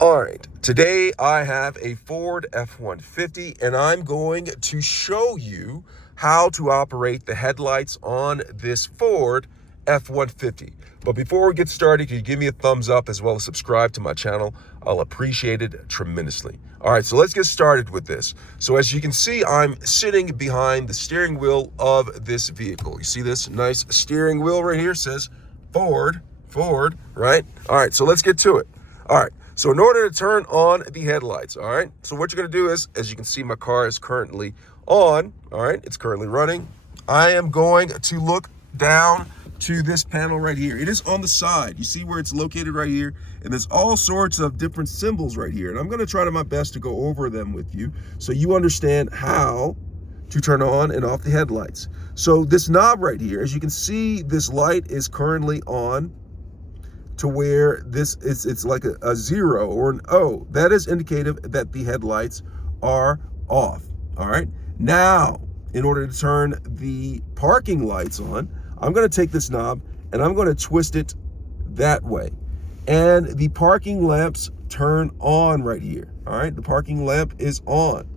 All right, today I have a Ford F-150 and I'm going to show you how to operate the headlights on this Ford F-150. But before we get started, can you give me a thumbs up as well as subscribe to my channel? I'll appreciate it tremendously. All right, so let's get started with this. So as you can see, I'm sitting behind the steering wheel of this vehicle. You see this nice steering wheel right here? It says Ford, right? All right, so let's get to it. All right. So in order to turn on the headlights, all right, so what you're going to do is, as you can see, my car is currently on, all right, it's currently running. I am going to look down to this panel right here. It is on the side. You see where it's located right here? And there's all sorts of different symbols right here. And I'm going to try my best to go over them with you so you understand how to turn on and off the headlights. So this knob right here, as you can see, this light is currently on, to where this is, it's like a 0 or an O. That is indicative that the headlights are off. All right. Now, in order to turn the parking lights on, I'm going to take this knob and I'm going to twist it that way. And the parking lamps turn on right here. All right. The parking lamp is on.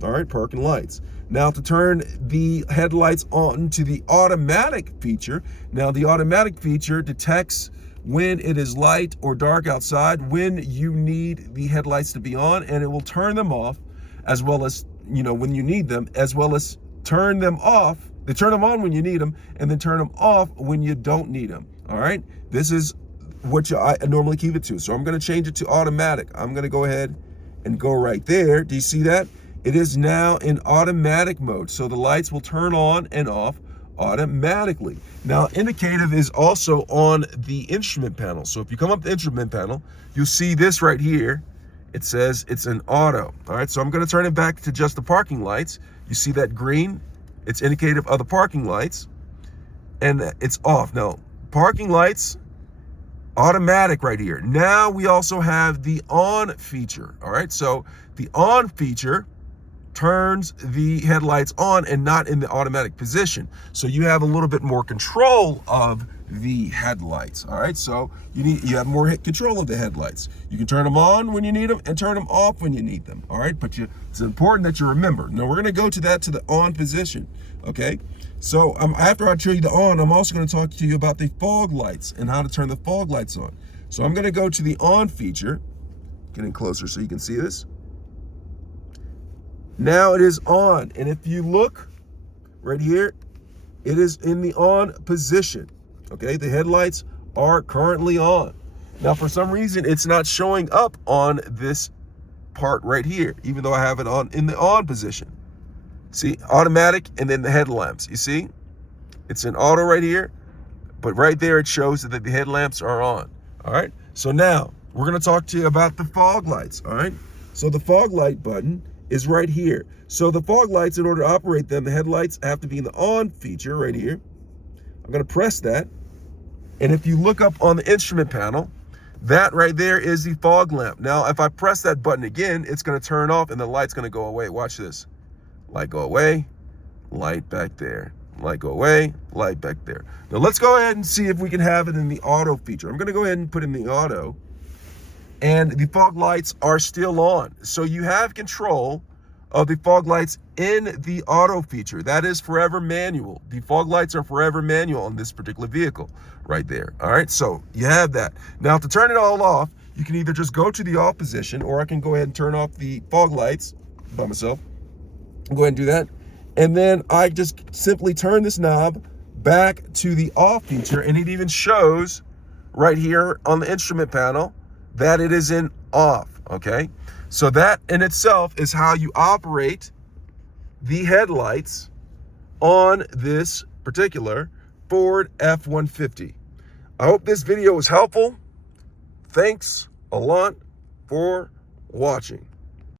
All right. Parking lights. Now to turn the headlights on to the automatic feature. Now the automatic feature detects when it is light or dark outside, when you need the headlights to be on, and it will turn them off, as well as, when you need them, as well as turn them off. They turn them on when you need them, and then turn them off when you don't need them. All right, this is what I normally keep it to. So I'm going to change it to automatic. I'm going to go ahead and go right there. Do you see that? It is now in automatic mode, so the lights will turn on and off automatically. Now, indicative is also on the instrument panel. So if you come up the instrument panel, you'll see this right here. It says it's an auto. All right, so I'm going to turn it back to just the parking lights. You see that green? It's indicative of the parking lights, and it's off. Now, parking lights, automatic right here. Now we also have the on feature. All right, so the on feature turns the headlights on and not in the automatic position. So you have a little bit more control of the headlights. All right, so you have more control of the headlights. You can turn them on when you need them and turn them off when you need them. All right, but it's important that you remember. Now we're going to go to the on position. Okay, so after I show you the on, I'm also going to talk to you about the fog lights and how to turn the fog lights on. So I'm going to go to the on feature, getting closer so you can see this. Now it is on, and if you look right here, it is in the on position. Okay, the headlights are currently on. Now for some reason it's not showing up on this part right here, even though I have it on in the on position. See, automatic, and then the headlamps. You see, it's in auto right here, but right there it shows that the headlamps are on. All right, so now we're going to talk to you about the fog lights. All right, so the fog light button is right here. So the fog lights, in order to operate them, the headlights have to be in the on feature right here. I'm going to press that. And if you look up on the instrument panel, that right there is the fog lamp. Now, if I press that button again, it's going to turn off and the light's going to go away. Watch this. Light go away, light back there. Light go away, light back there. Now let's go ahead and see if we can have it in the auto feature. I'm going to go ahead and put in the auto. And the fog lights are still on. So you have control of the fog lights in the auto feature. That is forever manual. The fog lights are forever manual on this particular vehicle right there. All right, so you have that. Now to turn it all off, you can either just go to the off position, or I can go ahead and turn off the fog lights by myself. I'll go ahead and do that. And then I just simply turn this knob back to the off feature, and it even shows right here on the instrument panel that it is in off. Okay, so that in itself is how you operate the headlights on this particular Ford F-150. I hope this video was helpful. Thanks a lot for watching.